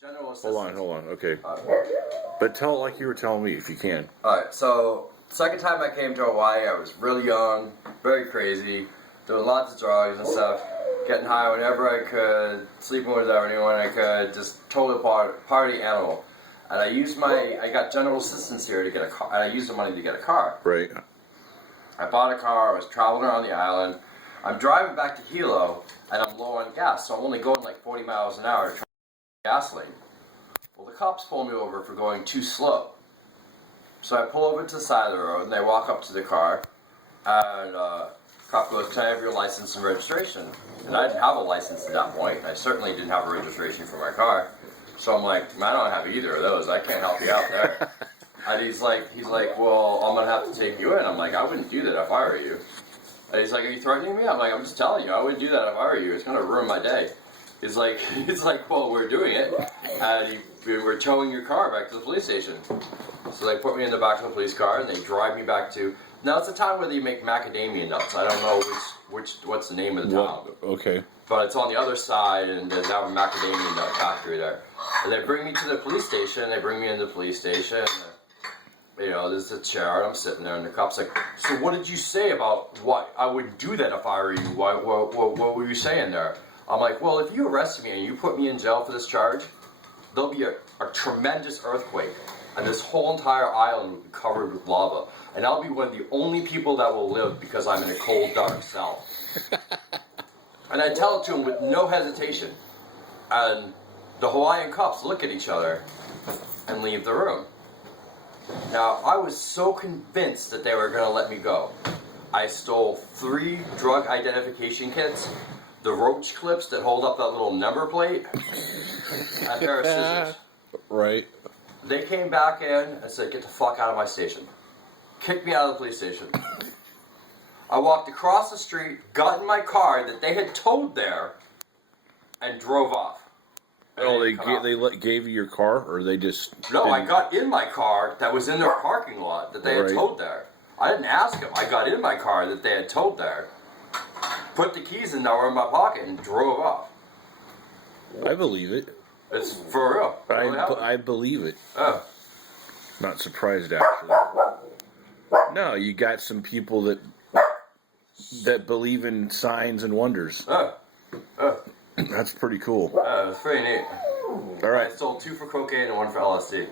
General assistance. Hold on. Okay. But tell it like you were telling me, if you can. Alright, so second time I came to Hawaii, I was really young, very crazy, doing lots of drugs and stuff, getting high whenever I could, sleeping with anyone I could, just total party animal. And I got general assistance here to get a car, and I used the money to get a car. Right. I bought a car, I was traveling around the island, I'm driving back to Hilo, and I'm low on gas, so I'm only going like 40 miles an hour to try gasoline. Well, the cops pull me over for going too slow. So I pull over to the side of the road, and they walk up to the car, and cop goes, "Can I have your license and registration?" And I didn't have a license at that point. I certainly didn't have a registration for my car. So I'm like, "Man, I don't have either of those. I can't help you out there." And he's like, "Well, I'm gonna have to take you in." I'm like, "I wouldn't do that if I were you." And he's like, "Are you threatening me?" I'm like, "I'm just telling you, I wouldn't do that if I were you. It's gonna ruin my day." He's like, "Well, we're doing it, and we're towing your car back to the police station." So they put me in the back of the police car, and they drive me back to. Now it's a town where they make macadamia nuts. I don't know what's the name of the town. Okay. But it's on the other side, and there's now a macadamia nut factory there. And they bring me to the police station. They bring me into the police station. You know, there's a chair, and I'm sitting there, and the cop's like, "So what did you say about what? I wouldn't do that if I were you. What were you saying there?" I'm like, "Well, if you arrest me and you put me in jail for this charge, there'll be a tremendous earthquake, and this whole entire island will be covered with lava, and I'll be one of the only people that will live because I'm in a cold, dark cell." And I tell it to him with no hesitation, and the Hawaiian cops look at each other and leave the room. Now, I was so convinced that they were going to let me go. I stole 3 drug identification kits, the roach clips that hold up that little number plate, and a pair of scissors. Right. They came back in and said, "Get the fuck out of my station." Kicked me out of the police station. I walked across the street, got in my car that they had towed there, and drove off. And Oh, didn't come out. gave you your car, or they just... No, I didn't- got in my car that was in their parking lot that they had Right. towed there. I didn't ask them. I got in my car that they had towed there, put the keys in there in my pocket, and drove off. I believe it. It's for real. It really happened. I believe it. Oh. Not surprised, actually. No, you got some people that believe in signs and wonders. Oh. That's pretty cool. It's pretty neat. All right. I sold 2 for cocaine and 1 for LSD.